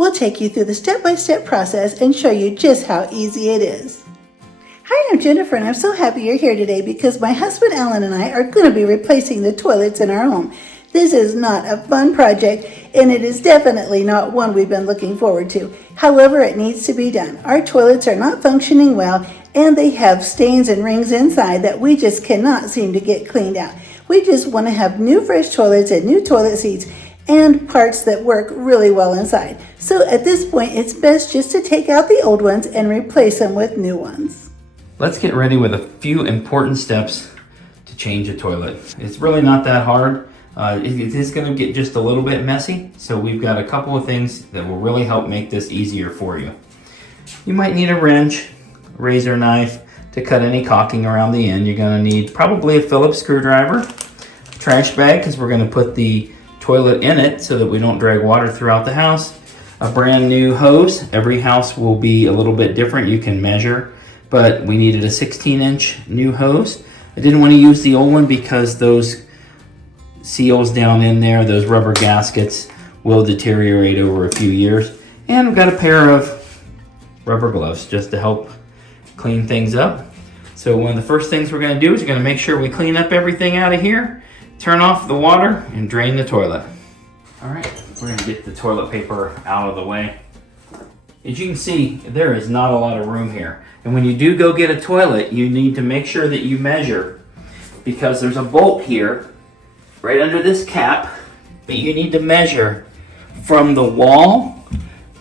We'll take you through the step-by-step process and show you just how easy it is. Hi, I'm Jennifer, and I'm so happy you're here today because my husband Alan and I are going to be replacing the toilets in our home. This is not a fun project, and it is definitely not one we've been looking forward to. However, it needs to be done. Our toilets are not functioning well, and they have stains and rings inside that we just cannot seem to get cleaned out. We just want to have new fresh toilets and new toilet seats and parts that work really well inside. So at this point, it's best just to take out the old ones and replace them with new ones. Let's get ready with a few important steps to change a toilet. It's really not that hard. It is going to get just a little bit messy, so we've got a couple of things that will really help make this easier for you. You might need a wrench, razor knife to cut any caulking around the end. You're going to need probably a Phillips screwdriver, a trash bag because we're going to put the toilet in it so that we don't drag water throughout the house, a brand new hose. Every house will be a little bit different. You can measure, but we needed a 16-inch new hose. I didn't want to use the old one because those seals down in there, those rubber gaskets, will deteriorate over a few years. And I've got a pair of rubber gloves just to help clean things up. So one of the first things we're going to do is we're going to make sure we clean up everything out of here, turn off the water, and drain the toilet. All right, we're going to get the toilet paper out of the way. As you can see, there is not a lot of room here. And when you do go get a toilet, you need to make sure that you measure, because there's a bolt here right under this cap, but you need to measure from the wall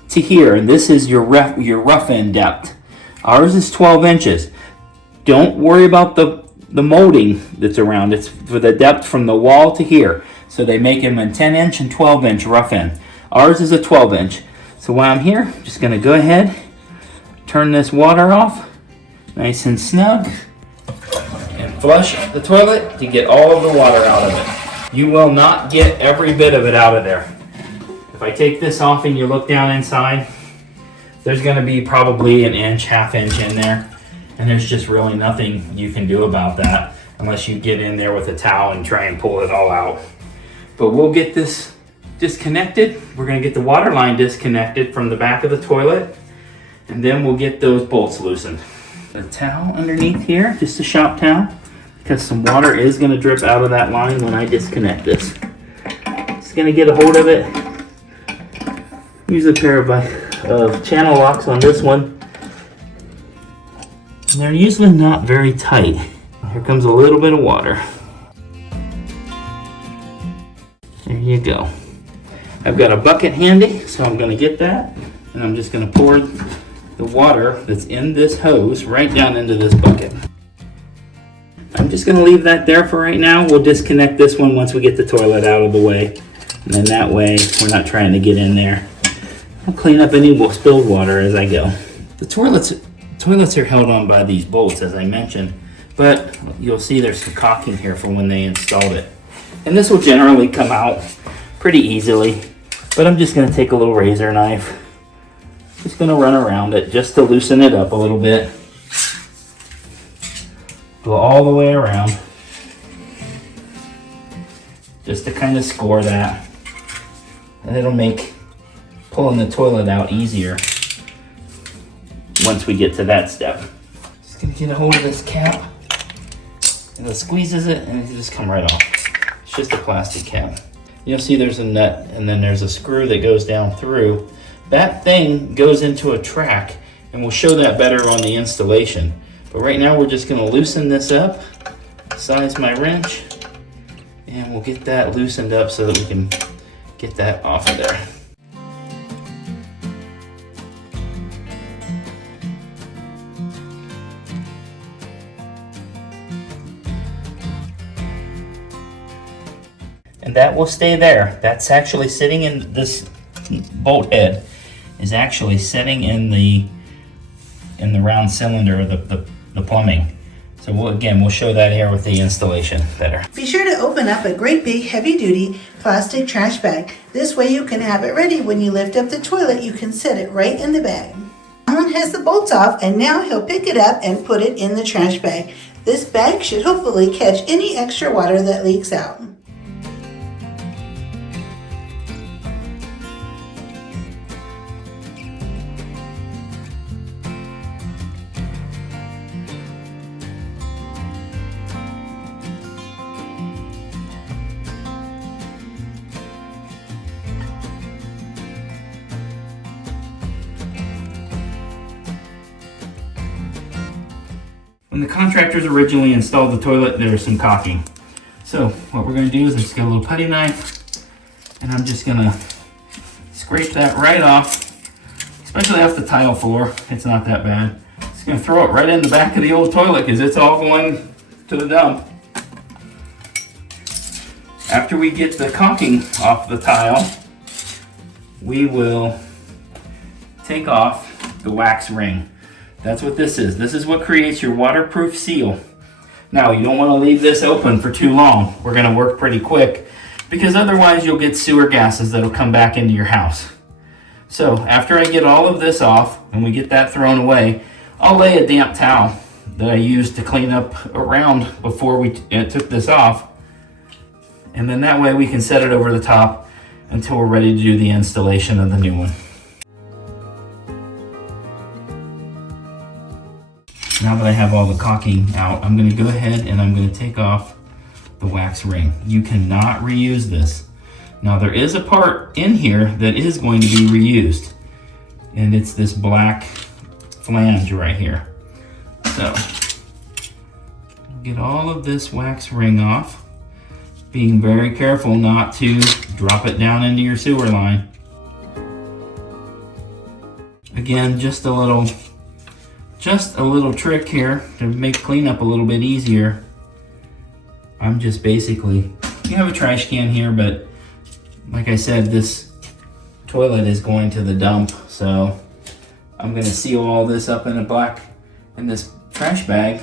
to here, and this is your rough end depth. Ours is 12 inches. Don't worry about the molding that's around. It's for the depth from the wall to here. So they make them in 10-inch and 12-inch rough end. Ours is a 12-inch. So while I'm here, I'm just going to go ahead, turn this water off, nice and snug, and flush the toilet to get all of the water out of it. You will not get every bit of it out of there. If I take this off and you look down inside, there's going to be probably an inch, half-inch in there, and there's just really nothing you can do about that unless you get in there with a towel and try and pull it all out. But we'll get this disconnected. We're going to get the water line disconnected from the back of the toilet, and then we'll get those bolts loosened. A towel underneath here, just a shop towel, because some water is going to drip out of that line when I disconnect this. Just going to get a hold of it. Use a pair of channel locks on this one. And they're usually not very tight. Here comes a little bit of water. There you go. I've got a bucket handy, so I'm going to get that. And I'm just going to pour the water that's in this hose right down into this bucket. I'm just going to leave that there for right now. We'll disconnect this one once we get the toilet out of the way. And then that way, we're not trying to get in there. I'll clean up any spilled water as I go. The toilets are held on by these bolts, as I mentioned. But you'll see there's some caulking here from when they installed it. And this will generally come out pretty easily. But I'm just going to take a little razor knife. Just going to run around it just to loosen it up a little bit. Go all the way around, just to kind of score that, and it'll make pulling the toilet out easier once we get to that step. Just gonna get a hold of this cap, and it squeezes it, and it'll just come right off. It's just a plastic cap. You'll see there's a nut, and then there's a screw that goes down through. That thing goes into a track, and we'll show that better on the installation. But right now we're just going to loosen this up, size my wrench, and we'll get that loosened up so that we can get that off of there. And that will stay there. That's actually sitting in this bolt head, is actually sitting in the round cylinder of the plumbing. So we'll show that here with the installation better. Be sure to open up a great big heavy-duty plastic trash bag. This way you can have it ready when you lift up the toilet. You can set it right in the bag. Alan has the bolts off, and now he'll pick it up and put it in the trash bag. This bag should hopefully catch any extra water that leaks out. When the contractors originally installed the toilet, there was some caulking. So what we're gonna do is I just got a little putty knife, and I'm just gonna scrape that right off, especially off the tile floor. It's not that bad. Just gonna throw it right in the back of the old toilet because it's all going to the dump. After we get the caulking off the tile, we will take off the wax ring. That's what this is. This is what creates your waterproof seal. Now, you don't want to leave this open for too long. We're going to work pretty quick because otherwise you'll get sewer gases that'll come back into your house. So after I get all of this off and we get that thrown away, I'll lay a damp towel that I used to clean up around before we took this off. And then that way we can set it over the top until we're ready to do the installation of the new one. Now that I have all the caulking out, I'm going to go ahead and I'm going to take off the wax ring. You cannot reuse this. Now there is a part in here that is going to be reused, and it's this black flange right here. So get all of this wax ring off, being very careful not to drop it down into your sewer line. Again, just a little trick here to make cleanup a little bit easier. I'm just basically, you have a trash can here, but like I said, this toilet is going to the dump, so I'm gonna seal all this up in this trash bag.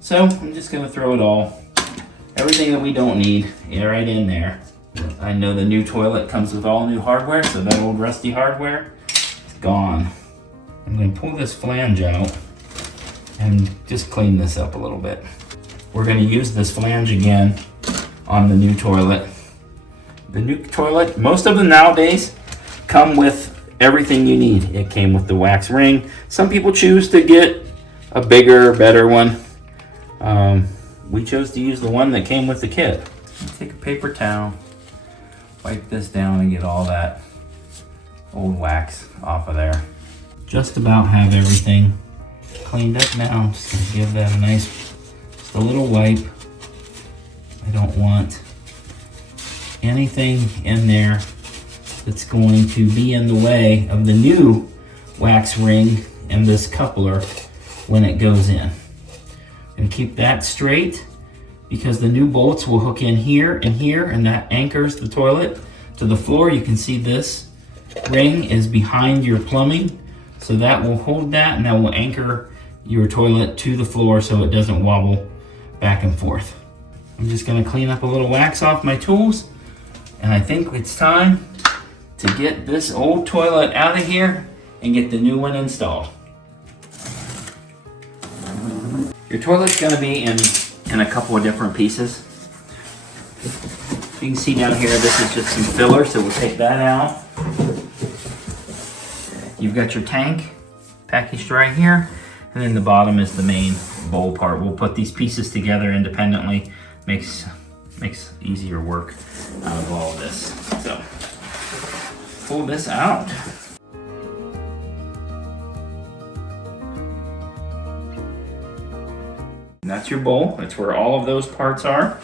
So I'm just gonna throw it all, everything that we don't need, right in there. I know the new toilet comes with all new hardware, so that old rusty hardware is gone. I'm going to pull this flange out and just clean this up a little bit. We're going to use this flange again on the new toilet. The new toilet, most of them nowadays come with everything you need. It came with the wax ring. Some people choose to get a bigger, better one. We chose to use the one that came with the kit. Take a paper towel, wipe this down and get all that old wax off of there. Just about have everything cleaned up now. Just gonna give that a nice, just a little wipe. I don't want anything in there that's going to be in the way of the new wax ring and this coupler when it goes in. And keep that straight because the new bolts will hook in here, and that anchors the toilet to the floor. You can see this ring is behind your plumbing. So that will hold that, and that will anchor your toilet to the floor so it doesn't wobble back and forth. I'm just gonna clean up a little wax off my tools, and I think it's time to get this old toilet out of here and get the new one installed. Your toilet's gonna be in a couple of different pieces. You can see down here, this is just some filler, so we'll take that out. You've got your tank packaged right here, and then the bottom is the main bowl part. We'll put these pieces together independently. Makes easier work out of all of this. So pull this out. And that's your bowl. That's where all of those parts are.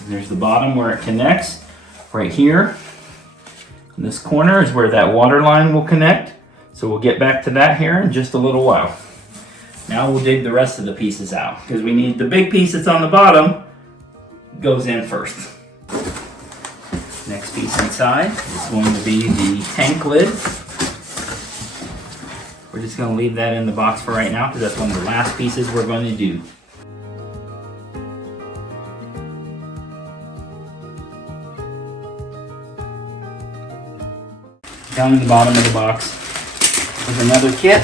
And there's the bottom where it connects. Right here, in this corner is where that water line will connect. So we'll get back to that here in just a little while. Now we'll dig the rest of the pieces out because we need the big piece that's on the bottom goes in first. Next piece inside is going to be the tank lid. We're just going to leave that in the box for right now because that's one of the last pieces we're going to do. Down in the bottom of the box is another kit.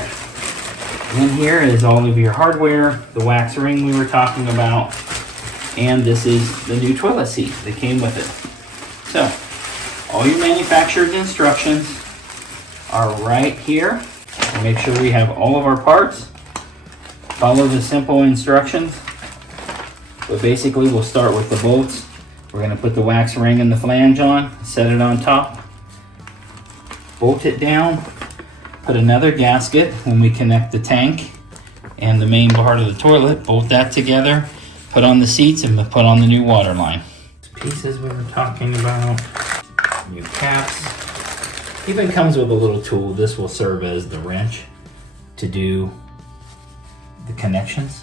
In here is all of your hardware, the wax ring we were talking about, and this is the new toilet seat that came with it. So, all your manufacturer's instructions are right here. Make sure we have all of our parts. Follow the simple instructions. But basically, we'll start with the bolts. We're going to put the wax ring and the flange on, set it on top, bolt it down, put another gasket when we connect the tank and the main part of the toilet, bolt that together, put on the seats, and put on the new water line. Pieces we were talking about, new caps. Even comes with a little tool. This will serve as the wrench to do the connections.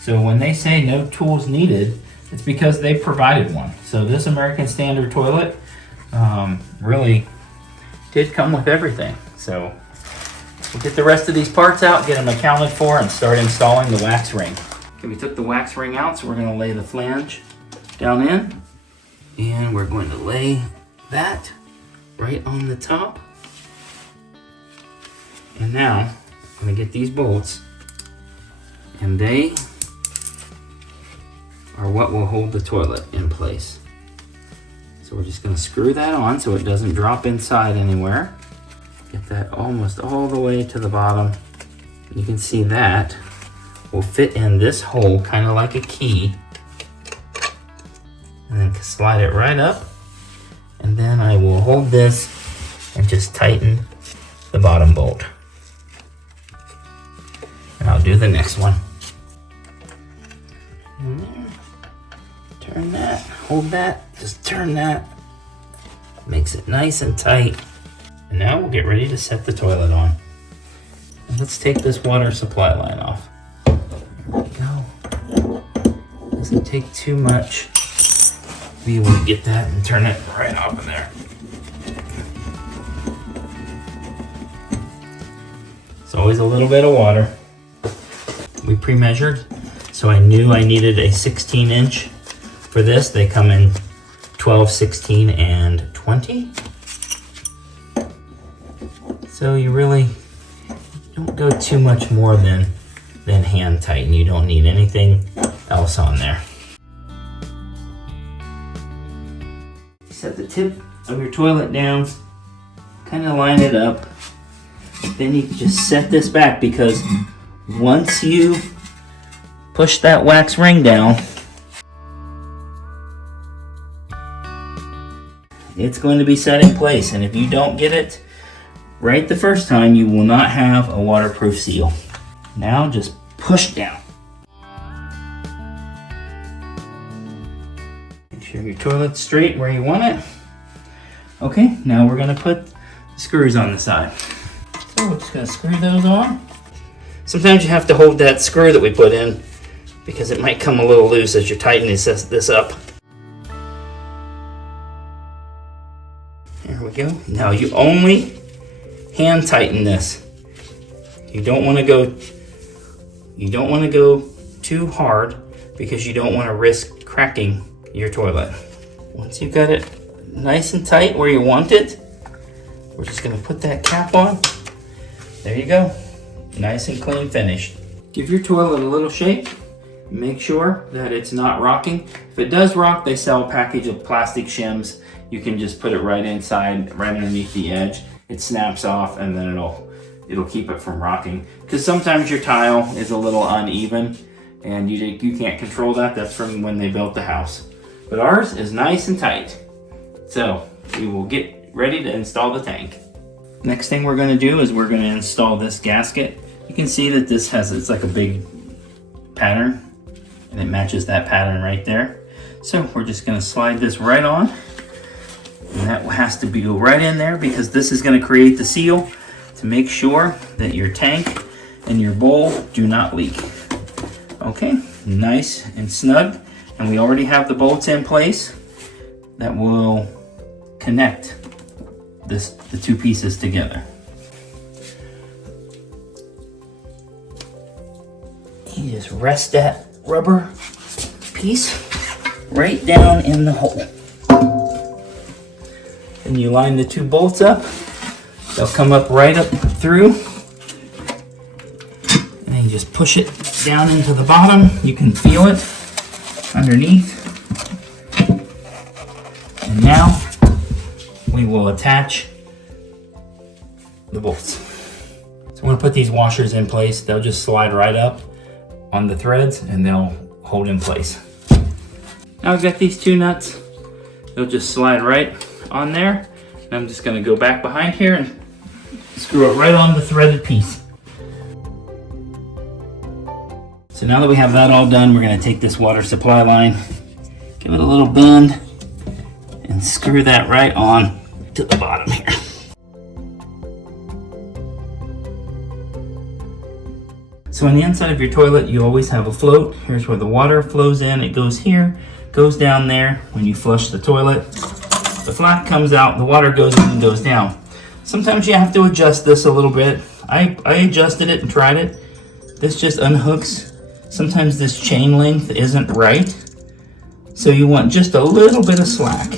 So when they say no tools needed, it's because they provided one. So this American Standard toilet really did come with everything. So we'll get the rest of these parts out, get them accounted for, and start installing the wax ring. Okay, we took the wax ring out, so we're going to lay the flange down in, and we're going to lay that right on the top. And now I'm going to get these bolts, and they are what will hold the toilet in place. So we're just going to screw that on so it doesn't drop inside anywhere. Get that almost all the way to the bottom. You can see that will fit in this hole kind of like a key. And then slide it right up. And then I will hold this and just tighten the bottom bolt. And I'll do the next one. In there. Turn that, hold that, just turn that. Makes it nice and tight. And now we'll get ready to set the toilet on. And let's take this water supply line off. There we go. Doesn't take too much to be able to get that and turn it right off in there. It's always a little bit of water. We pre-measured, so I knew I needed a 16-inch. For this, they come in 12, 16, and 20. So you really don't go too much more than hand tighten. You don't need anything else on there. Set the tip of your toilet down, kind of line it up. Then you just set this back, because once you push that wax ring down, it's going to be set in place, and if you don't get it right the first time, you will not have a waterproof seal. Now just push down. Make sure your toilet's straight where you want it. Okay, now we're going to put the screws on the side. So we're just going to screw those on. Sometimes you have to hold that screw that we put in, because it might come a little loose as you're tightening this up. There we go. Now you only hand tighten this. You don't want to go too hard, because you don't want to risk cracking your toilet. Once you've got it nice and tight where you want it, we're just going to put that cap on. There you go. Nice and clean finished. Give your toilet a little shake. Make sure that it's not rocking. If it does rock, they sell a package of plastic shims. You can just put it right inside, right underneath the edge. It snaps off, and then it'll keep it from rocking. Because sometimes your tile is a little uneven, and you can't control that. That's from when they built the house. But ours is nice and tight. So we will get ready to install the tank. Next thing we're going to do is we're going to install this gasket. You can see that this it's like a big pattern, and it matches that pattern right there. So we're just going to slide this right on, and that has to go right in there, because this is going to create the seal to make sure that your tank and your bowl do not leak. Okay, nice and snug, and we already have the bolts in place that will connect the two pieces together. You just rest that rubber piece right down in the hole. And you line the two bolts up. They'll come up right up through. And then you just push it down into the bottom. You can feel it underneath. And now we will attach the bolts. So I'm going to put these washers in place. They'll just slide right up on the threads, and they'll hold in place. Now I've got these two nuts. They'll just slide right on there. And I'm just going to go back behind here and screw it right on the threaded piece. So now that we have that all done, we're going to take this water supply line, give it a little bend, and screw that right on to the bottom here. So on the inside of your toilet, you always have a float. Here's where the water flows in. It goes here, goes down there. When you flush the toilet, the flat comes out, the water goes in and goes down. Sometimes you have to adjust this a little bit. I adjusted it and tried it. This just unhooks. Sometimes this chain length isn't right. So you want just a little bit of slack.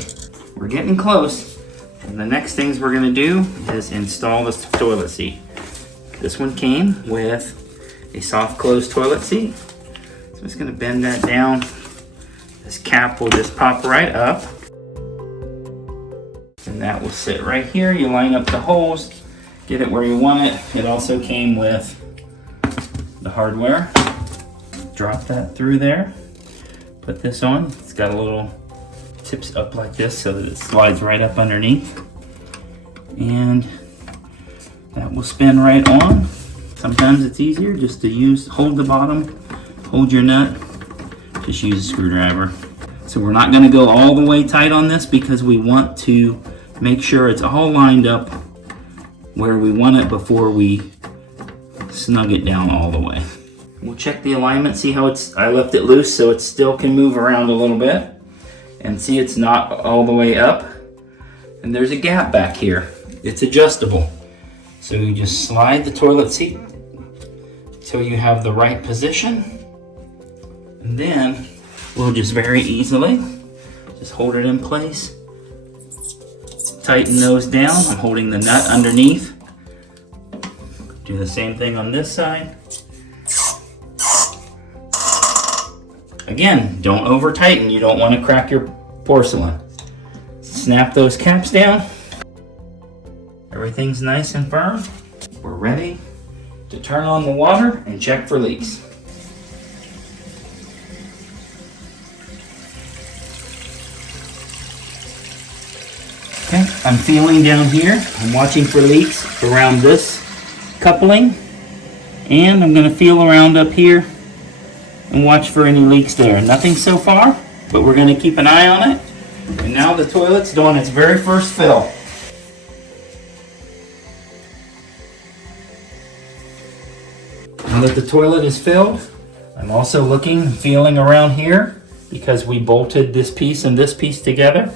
We're getting close. And the next things we're gonna do is install this toilet seat. This one came with a soft closed toilet seat. So I'm just gonna bend that down. This cap will just pop right up. And that will sit right here. You line up the holes, get it where you want it. It also came with the hardware. Drop that through there. Put this on. It's got a little tips up like this so that it slides right up underneath. And that will spin right on. Sometimes it's easier just to hold the bottom, hold your nut, just use a screwdriver. So we're not gonna go all the way tight on this because we want to make sure it's all lined up where we want it before we snug it down all the way. We'll check the alignment, see how I left it loose so it still can move around a little bit. And see it's not all the way up. And there's a gap back here. It's adjustable. So you just slide the toilet seat till you have the right position. And then we'll just very easily just hold it in place. Tighten those down. I'm holding the nut underneath. Do the same thing on this side. Again, don't over tighten. You don't want to crack your porcelain. Snap those caps down. Everything's nice and firm. We're ready to turn on the water and check for leaks. Okay, I'm feeling down here. I'm watching for leaks around this coupling. And I'm going to feel around up here and watch for any leaks there. Nothing so far, but we're going to keep an eye on it. And now the toilet's doing its very first fill. Now that the toilet is filled, I'm also looking and feeling around here because we bolted this piece and this piece together.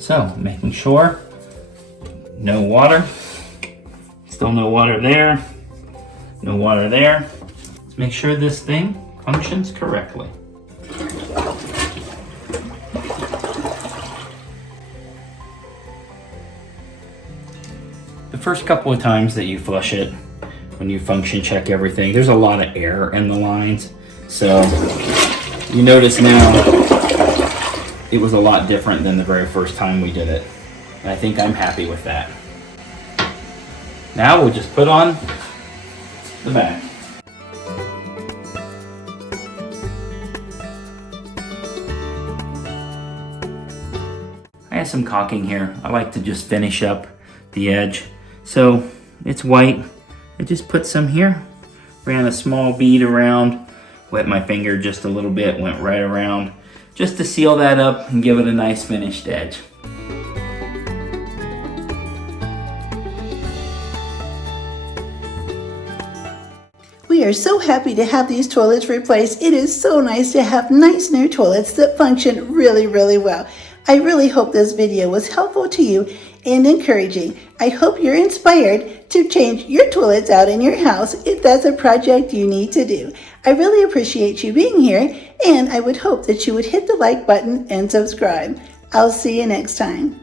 So making sure no water, still no water there, no water there. Let's make sure this thing functions correctly. The first couple of times that you flush it, when you function check everything, there's a lot of air in the lines. So you notice now it was a lot different than the very first time we did it. And I think I'm happy with that. Now we'll just put on the back. I have some caulking here. I like to just finish up the edge. So it's white. I just put some here, ran a small bead around, wet my finger just a little bit, went right around, just to seal that up and give it a nice finished edge. We are so happy to have these toilets replaced. It is so nice to have nice new toilets that function really, really well. I really hope this video was helpful to you and encouraging. I hope you're inspired to change your toilets out in your house if that's a project you need to do. I really appreciate you being here, and I would hope that you would hit the like button and subscribe. I'll see you next time.